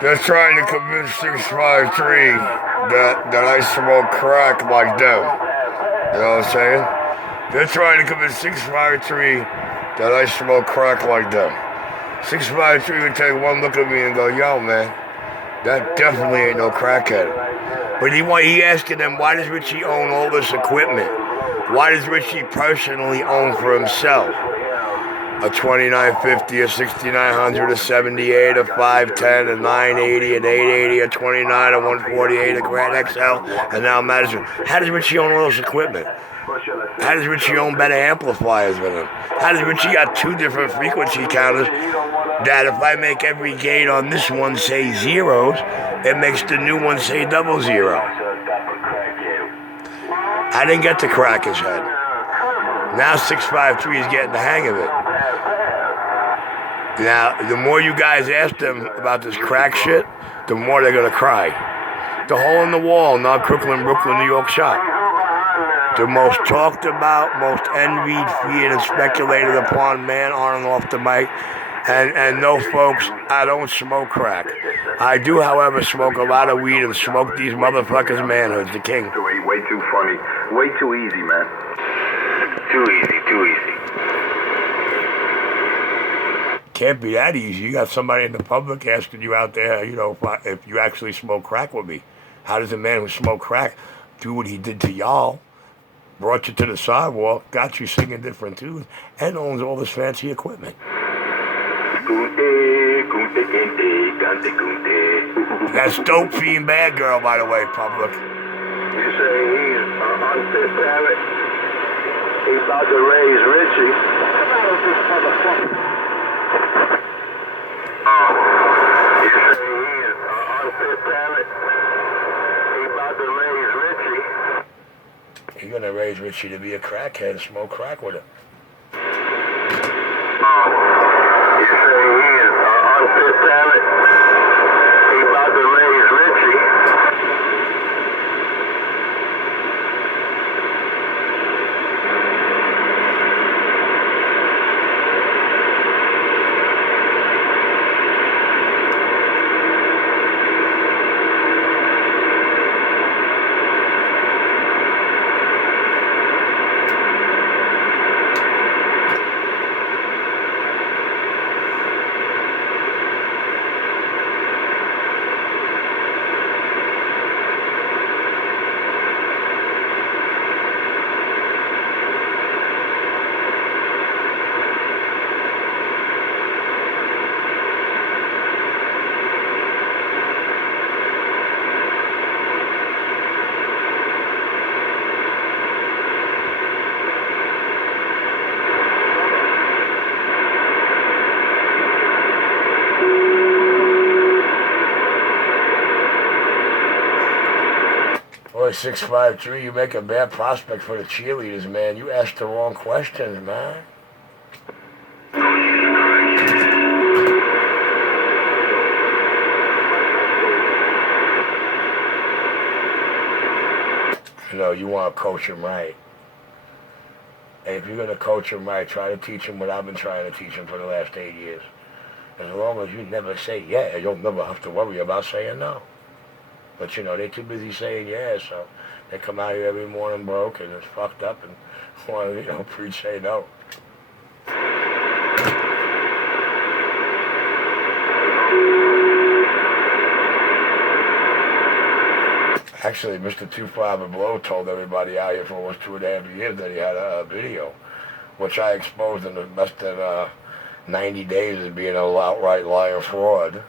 They're trying to convince 653 that I smoke crack like them. You know what I'm saying? They're trying to convince 653 that I smoke crack like them. 653 would take one look at me and go, yo, man, that definitely ain't no crackhead. But he asking them, why does Richie own all this equipment? Why does Richie personally own for himself a 2950, a 6900, a 78, a 510, a 980, an 880, a 29, a 148, a Grand XL, and now Madison? How does Richie own all this equipment? How does Richie own better amplifiers than him? How does Richie got two different frequency counters that if I make every gate on this one say zeros, it makes the new one say 00? I didn't get to crack his head. Now 653 is getting the hang of it. Now, the more you guys ask them about this crack shit, the more they're going to cry. The hole in the wall, not Crooklyn, Brooklyn, New York shop. The most talked about, most envied, feared, and speculated upon man on and off the mic. And no, folks, I don't smoke crack. I do, however, smoke a lot of weed and smoke these motherfuckers' manhoods, the king. Way too funny. Way too easy, man. Too easy, too easy. Can't be that easy. You got somebody in the public asking you out there, you know, if you actually smoke crack with me. How does a man who smoked crack do what he did to y'all? Brought you to the sidewalk, got you singing different tunes, and owns all this fancy equipment. That's Dope Fiend Bad Girl, by the way, public. You say he's unfit parrot. He's about to raise Richie. You say he's unfit parrot. He's about to raise Richie. He's gonna raise Richie to be a crackhead and smoke crack with him. You say he's unfit parrot. He's about to raise Richie. Boy, 653, you make a bad prospect for the cheerleaders, man. You asked the wrong questions, man. You know, you want to coach them right. And if you're going to coach them right, try to teach them what I've been trying to teach them for the last 8 years. As long as you never say yeah, you'll never have to worry about saying no. But, you know, they're too busy saying yeah, so they come out here every morning broke and it's fucked up and want to, you know, preach say no. Actually, Mr. 25 Below told everybody out here for almost 2.5 years that he had a video, which I exposed in less than 90 days as being an outright liar fraud.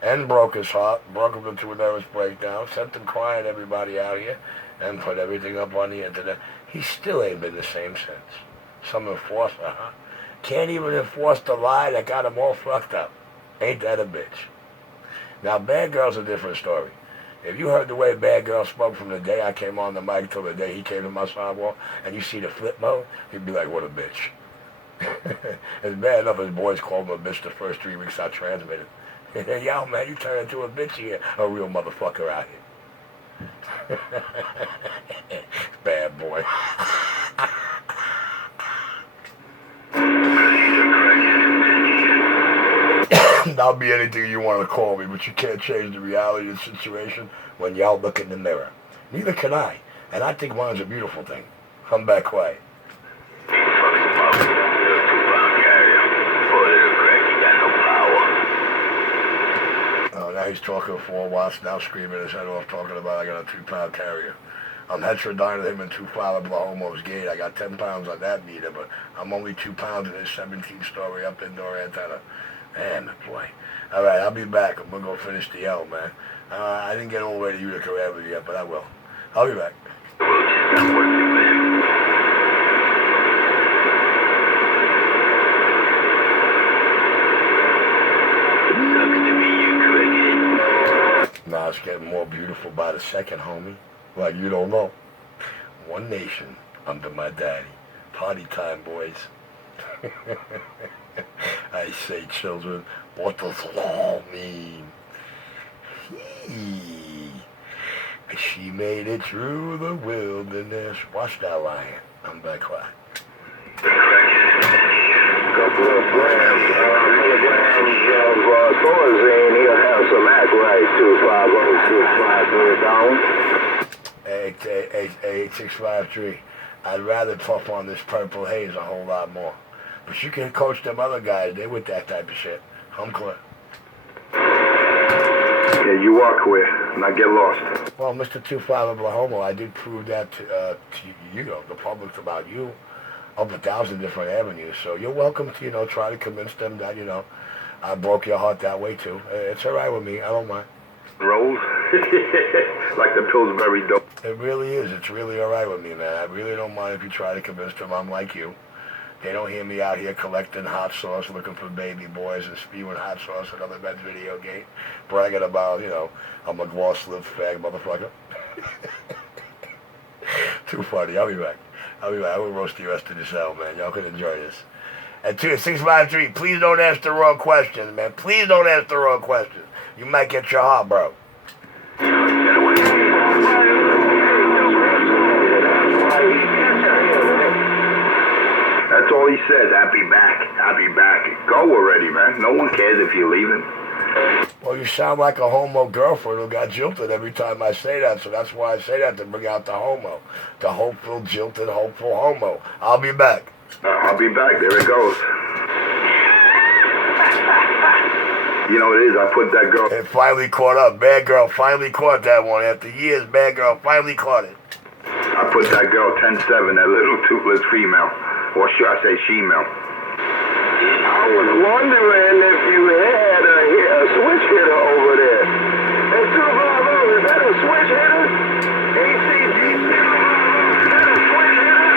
And broke his heart, broke him into a nervous breakdown, sent him crying everybody out here, and put everything up on the internet. He still ain't been the same since. Some enforcer, huh? Can't even enforce the lie that got him all fucked up. Ain't that a bitch? Now, Bad Girl's a different story. If you heard the way Bad Girl spoke from the day I came on the mic till the day he came to my sidewalk, and you see the flip mode, you'd be like, what a bitch. It's bad enough his boys called him a bitch the first 3 weeks I transmitted. Yo, man, you turn into a bitch here, a real motherfucker out here. Bad boy. Listen, I'll be anything you want to call me, but you can't change the reality of the situation when y'all look in the mirror. Neither can I. And I think mine's a beautiful thing. I'm back quiet. Oh, now he's talking 4 watts, now screaming his head off, talking about I got a 2-pound carrier. I'm heterodyning him in 2-5 Oklahoma's gate. I got 10 pounds on that meter, but I'm only 2 pounds in this 17-story up indoor antenna. Man, boy. All right, I'll be back. I'm going to go finish the L, man. I didn't get all the way to Utica Avenue yet, but I will. I'll be back. Now it's getting more beautiful by the second, homie. Like you don't know. One nation under my daddy. Party time, boys. I say, children, what does it all mean? She made it through the wilderness. Watch that lion. I'm back quiet. Couple of milligrams of Thorazine, he'll have some act right, 250-653 down. 8653. I'd rather puff on this purple haze a whole lot more. But you can coach them other guys. They with that type of shit. I'm clear. Yeah, you are clear. Not get lost. Well, Mr. 25 Oklahoma, I did prove that to you know, the public about you up 1,000 different avenues. So you're welcome to, try to convince them that, I broke your heart that way too. It's all right with me. I don't mind. Rolls? Like the Pillsbury dope. It really is. It's really all right with me, man. I really don't mind if you try to convince them I'm like you. They don't hear me out here collecting hot sauce, looking for baby boys and spewing hot sauce at other men's video game, bragging about, I'm a gloss lip fag motherfucker. Too funny. I'll be back. I will roast the rest of the show, man. Y'all can enjoy this. And 653, please don't ask the wrong questions, man. Please don't ask the wrong questions. You might get your heart broke. That's all he says. I'll be back. I'll be back. Go already, man. No one cares if you're leaving. Well, you sound like a homo girlfriend who got jilted every time I say that, so that's why I say that, to bring out the homo. The hopeful, jilted, hopeful homo. I'll be back. I'll be back. There it goes. You know what it is? I put that girl... It finally caught up. Bad girl finally caught that one. After years, bad girl finally caught it. I put that girl 10-7, that little toothless female. Or should I say she-male? I was wondering if you had a switch hitter over there. That 250, is that a switch hitter? ACG 250, is that a switch hitter?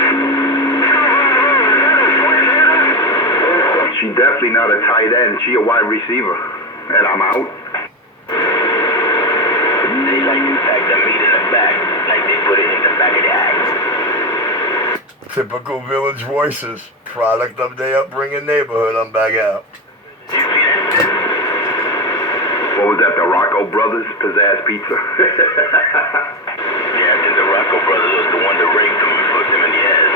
250, is that a switch hitter? She definitely not a tight end. She a wide receiver. And I'm out. They like to tag the meat in the back, like they put it in the back of the act. Typical village voices. Product of their upbringing neighborhood. I'm back out. What was that, the Rocco Brothers? Pizzazz Pizza? Yeah, I think the Rocco Brothers was the one that raped him and fucked him in the ass.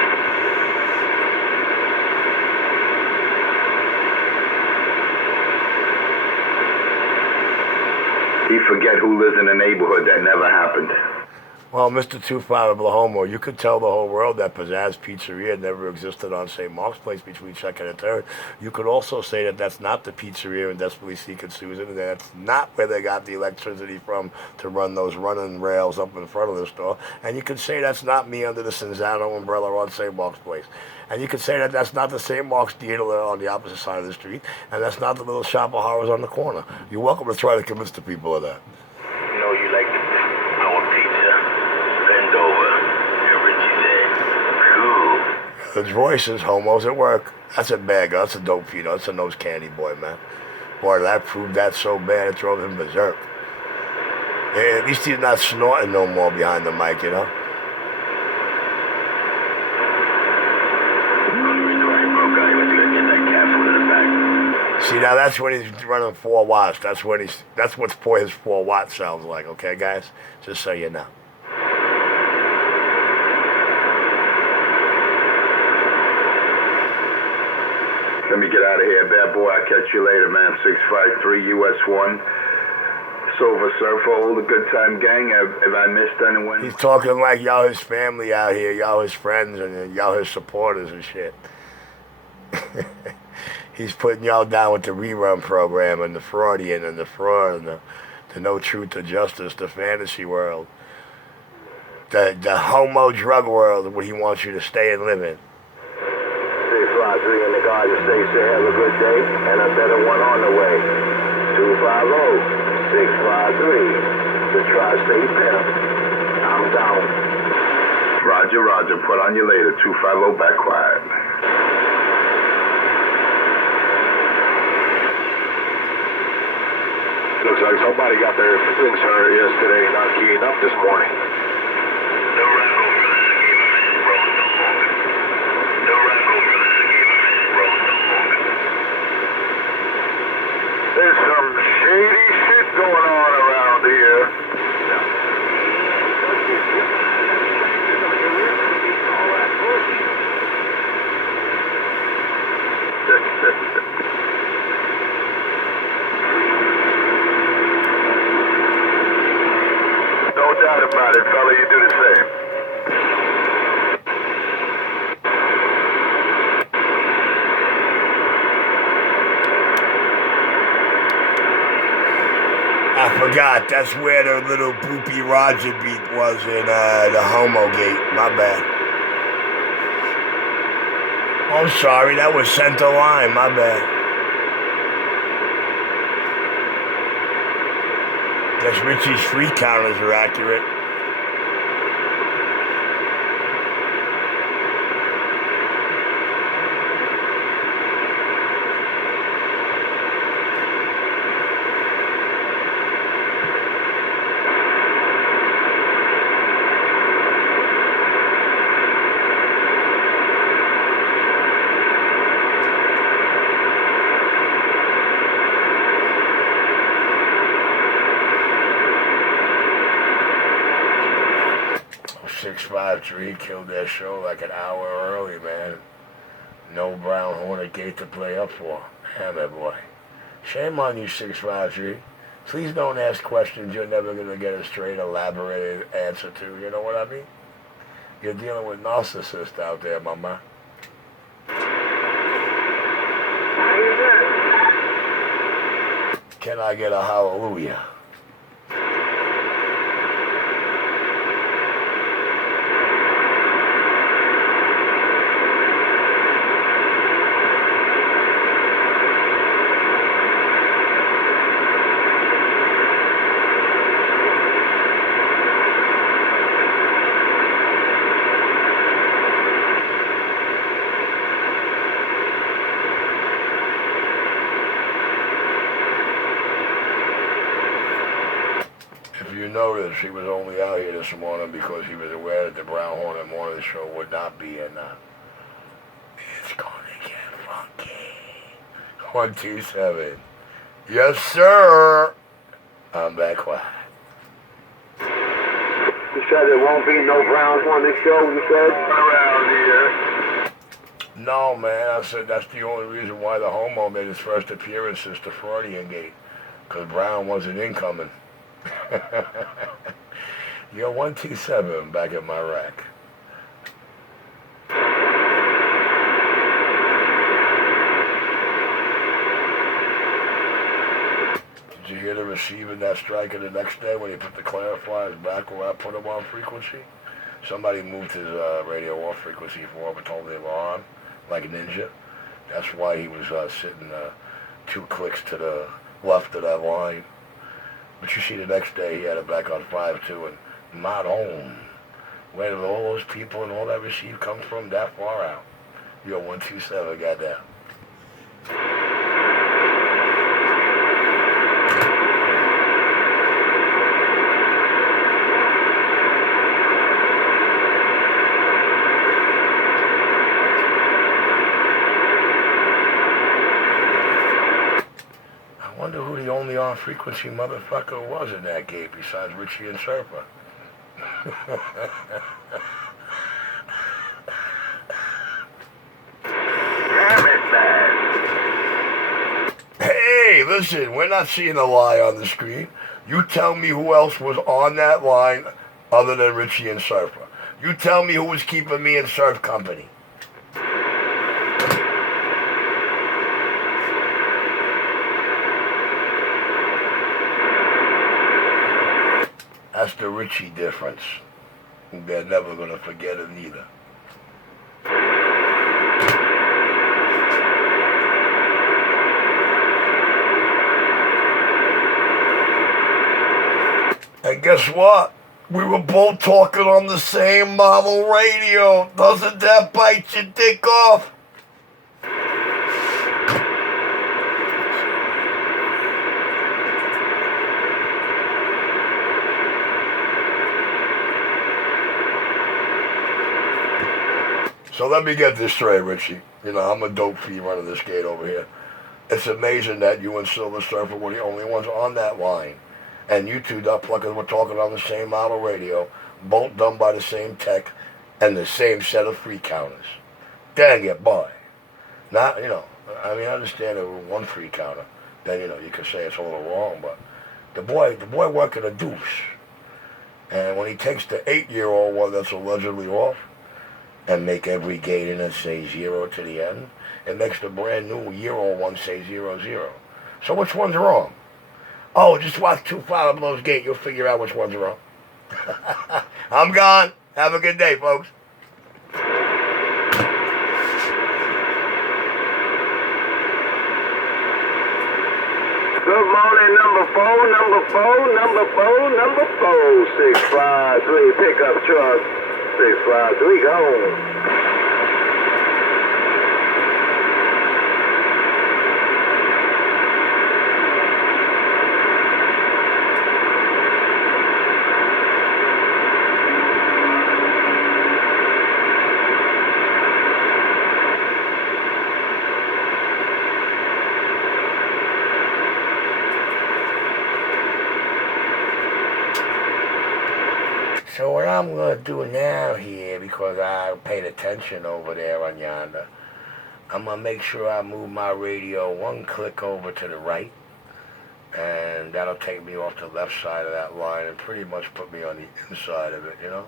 He forget who lives in a neighborhood that never happened. Well, Mr. 25 Oklahoma, you could tell the whole world that Pizzazz Pizzeria never existed on St. Mark's Place between 2nd and 3rd. You could also say that that's not the pizzeria in Desperately Seeking Susan, and that's not where they got the electricity from to run those running rails up in front of the store. And you could say that's not me under the Cinzano umbrella on St. Mark's Place. And you could say that that's not the St. Mark's Theater on the opposite side of the street, and that's not the little shop of horrors on the corner. You're welcome to try to convince the people of that. You know you like our pizza. Bend over. And Richie said, cool. The voices, homos at work. That's a bad guy. That's a dope peanut. That's a nose candy boy, man. Boy, that proved that so bad it drove him berserk. Yeah, at least he's not snorting no more behind the mic, See, now that's when he's running 4 watts. That's what his 4 watts sounds like, okay, guys? Just so you know. Let me get out of here, bad boy. I'll catch you later, man. 653 US 1. Silver Surfer, all the good time gang. Have I missed anyone? He's talking like y'all his family out here, y'all his friends, and y'all his supporters and shit. He's putting y'all down with the rerun program and the Freudian and the fraud and the no truth to justice, the fantasy world, the homo drug world, what he wants you to stay and live in. 653 in the Garden State, say have a good day, and a better one on the way. 250. 653, the Tri-State Pimp. I'm down. Roger, roger. Put on you later. 250, back quiet. Looks like somebody got their feelings hurt yesterday, not keying up this morning. No rifle for that, give a man roll no longer. No rifle for that, give a man roll no longer. There's some shady shit going on around here. No doubt about it, fella. You do the same. I forgot, that's where the little Boopy Roger beat was in the Homo Gate. My bad. Oh, sorry, that was Center Line. My bad. Guess Richie's free counters are accurate. He killed that show like an hour early, man. No Brown Hornet Gate to play up for. Damn it, boy. Shame on you, 653. Please don't ask questions you're never going to get a straight, elaborated answer to. You know what I mean? You're dealing with narcissists out there, mama. Can I get a hallelujah? Notice he was only out here this morning because he was aware that the Brown Hornet Morning Show would not be in It's Gonna Get Funky. 127. Yes, sir. I'm back quiet. You said there won't be no Browns on this show, you said? Around here. No, man. I said that's the only reason why the Homo made his first appearance since the Freudian Gate. Because Brown wasn't incoming. Yo, 127 back at my rack. Did you hear the receiving that striker the next day when he put the clarifiers back where I put him on frequency? Somebody moved his radio off frequency for him and told him they were on, like a ninja. That's why he was sitting 2 clicks to the left of that line. But you see the next day he had it back on 5-2 and not home. Where did all those people and all that receive come from that far out? Yo, 127, goddamn. I wonder who the only on-frequency motherfucker was in that gate besides Richie and Surfer. Damn it, man. Hey, listen, we're not seeing a lie on the screen. You tell me who else was on that line other than Richie and Surfer. You tell me who was keeping me in Surf company. That's the Richie difference. They're never going to forget it neither. And guess what? We were both talking on the same model radio. Doesn't that bite your dick off? So let me get this straight, Richie. You know, I'm a dope fiend running this gate over here. It's amazing that you and Silver Surfer were the only ones on that line. And you two duck pluckers were talking on the same model radio, both done by the same tech, and the same set of free counters. Dang it, boy. Not, you know, I mean, I understand it was one free counter. Then, you know, you could say it's a little wrong, but the boy working a deuce. And when he takes the 8-year-old one that's allegedly off, and make every gate in it say 0 to the end, it makes the brand new year-old one say 00. So which one's wrong? Oh, just watch 2 Fire Blow's gate. You'll figure out which one's wrong. I'm gone. Have a good day, folks. Good morning, number 4, 653, pickup truck, 653, go. So what I'm going to do now here, because I paid attention over there on yonder, I'm going to make sure I move my radio 1 click over to the right, and that'll take me off the left side of that line and pretty much put me on the inside of it, you know?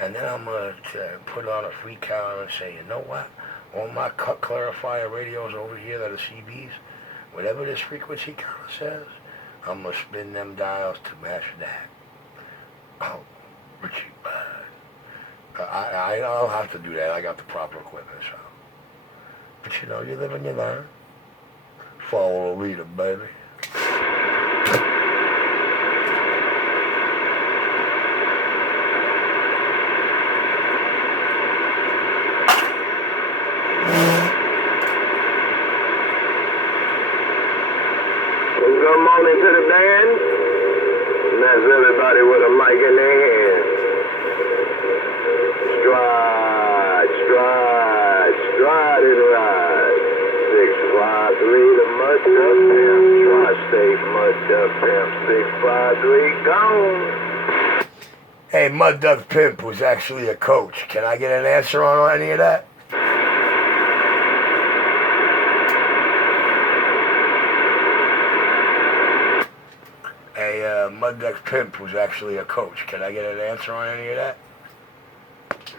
And then I'm going to put on a free counter and say, you know what? All my cut clarifier radios over here that are CBs, whatever this frequency counter says, I'm going to spin them dials to match that. Oh, Richie, I'll have to do that. I got the proper equipment, so. But you know, you live and you learn. Follow the leader, baby. Good morning to the band. And that's everybody with a mic in their hand. Stride, stride, stride and ride. 653, the mud duck pimp. Tri-state mud duck pimp. 653, gone. Hey, Mud Duck Pimp was actually a coach. Can I get an answer on any of that? Mud Duck Pimp was actually a coach. Can I get an answer on any of that?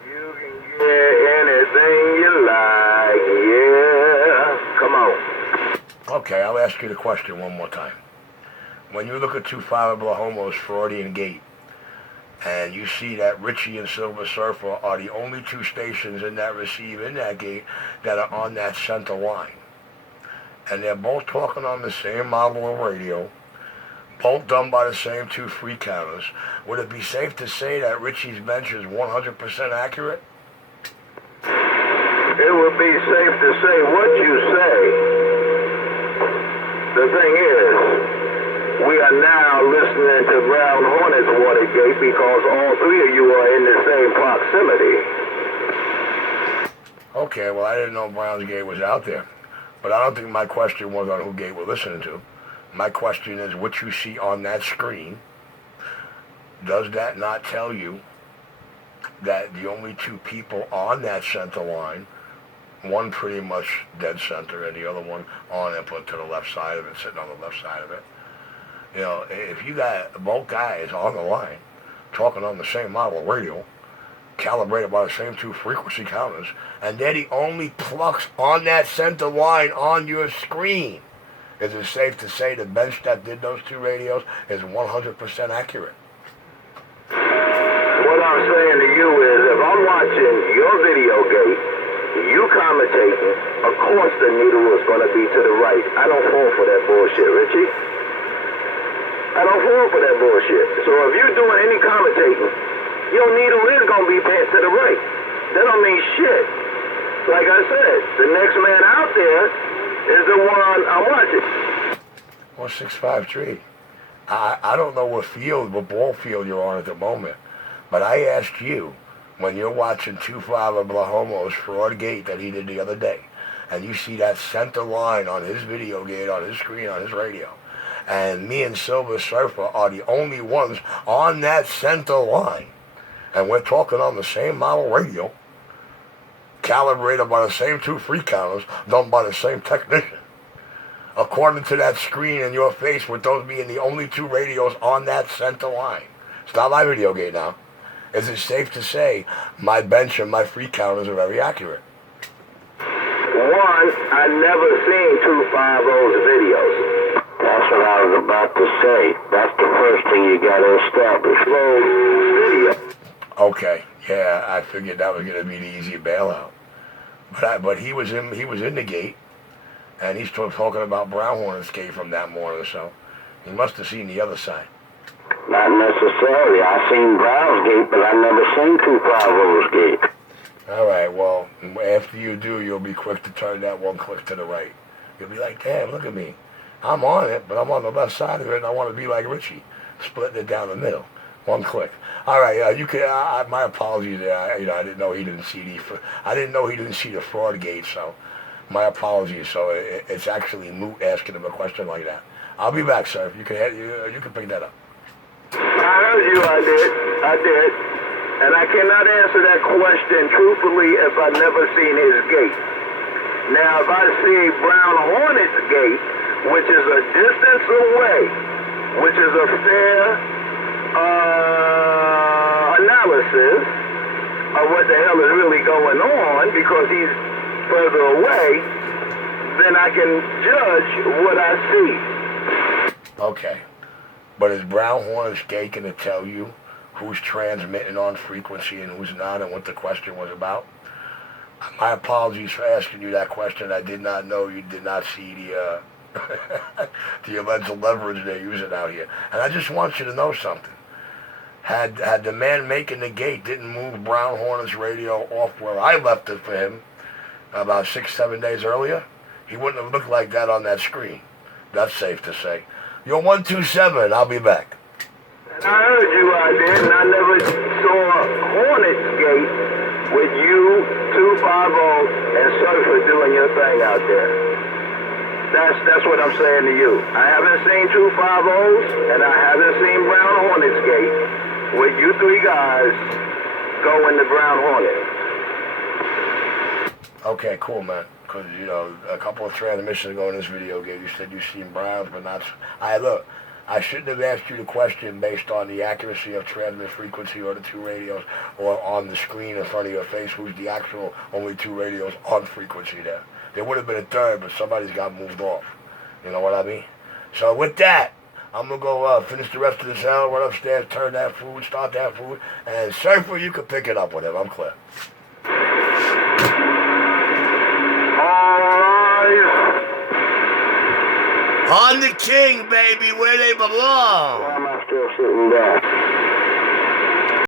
You can get anything you like, yeah. Come on. Okay, I'll ask you the question one more time. When you look at 2 Fireable Homos, Freudian Gate, and you see that Richie and Silver Surfer are the only 2 stations in that receive in that gate that are on that center line, and they're both talking on the same model of radio, both done by the same 2 free counters, would it be safe to say that Richie's bench is 100% accurate? It would be safe to say what you say. The thing is, we are now listening to Brown Hornet's Watergate because all 3 of you are in the same proximity. Okay, well, I didn't know Brown's Gate was out there. But I don't think my question was on who gate we're listening to. My question is, what you see on that screen, does that not tell you that the only 2 people on that center line one pretty much dead center and the other one on input to the left side of it, sitting on the left side of it. You know, if you got both guys on the line talking on the same model radio, calibrated by the same two frequency counters, and then he only plucks on that center line on your screen, is it safe to say the bench that did those two radios is 100% accurate? What I'm saying to you is, if I'm watching your video gate, you commentating, of course the needle is going to be to the right. I don't fall for that bullshit, Richie. I don't fall for that bullshit. So if you're doing any commentating, your needle is going to be bent to the right. That don't mean shit. Like I said, the next man out there is the one I'm watching. Well, 653. I don't know what ball field you're on at the moment, but I asked you, when you're watching 2-5 of Blahomo's fraud gate that he did the other day, and you see that center line on his video gate, on his screen, on his radio, and me and Silver Surfer are the only ones on that center line, and we're talking on the same model radio, calibrated by the same two free counters, done by the same technician. According to that screen in your face, with those being the only two radios on that center line. It's not my video gate now. Is it safe to say my bench and my free counters are very accurate? One, I never seen 250's videos. That's what I was about to say. That's the first thing you got to establish. Video. Okay, yeah, I figured that was going to be the easy bailout. But he was in the gate, and he's still talking about Brown Hornet's gate from that morning, so he must have seen the other side. Not necessarily. I seen Brown's gate, but I never seen 250's gate. All right, well, after you do, you'll be quick to turn that one click to the right. You'll be like, damn, look at me. I'm on it, but I'm on the left side of it, and I want to be like Richie, splitting it down the middle. One click. All right, you can. My apologies. I didn't know he didn't see the fraud gate. So, my apologies. So it's actually moot asking him a question like that. I'll be back, sir. You can pick that up. I heard you. I did, and I cannot answer that question truthfully if I never seen his gate. Now, if I see Brown Hornet's gate, which is a distance away, which is a fair analysis of what the hell is really going on, because he's further away, then I can judge what I see. Okay, but is Brown Hornet's gate going to tell you who's transmitting on frequency and who's not, and what the question was about? My apologies for asking you that question. I did not know you did not see the the alleged leverage they're using out here. And I just want you to know something. Had the man making the gate didn't move Brown Hornet's radio off where I left it for him about 6-7 days earlier, he wouldn't have looked like that on that screen. That's safe to say. You're 127. I'll be back. I heard you out there, and I never saw Hornet's gate with you, 250, and Surfer doing your thing out there. That's what I'm saying to you. I haven't seen 250's, and I haven't seen Brown Hornet's gate with you three guys going to Brown Hornet. Okay, cool, man. Because, a couple of transmissions ago in this video game, you said you've seen Browns, but not... I shouldn't have asked you the question based on the accuracy of transmit frequency or the two radios, or on the screen in front of your face, who's the actual only two radios on frequency there. There would have been a third, but somebody's got moved off. You know what I mean? So with that, I'm going to go finish the rest of this out, run upstairs, turn that food, start that food, and Surfer, you can pick it up with him. I'm clear. On the king, baby, where they belong. Why am I still sitting down?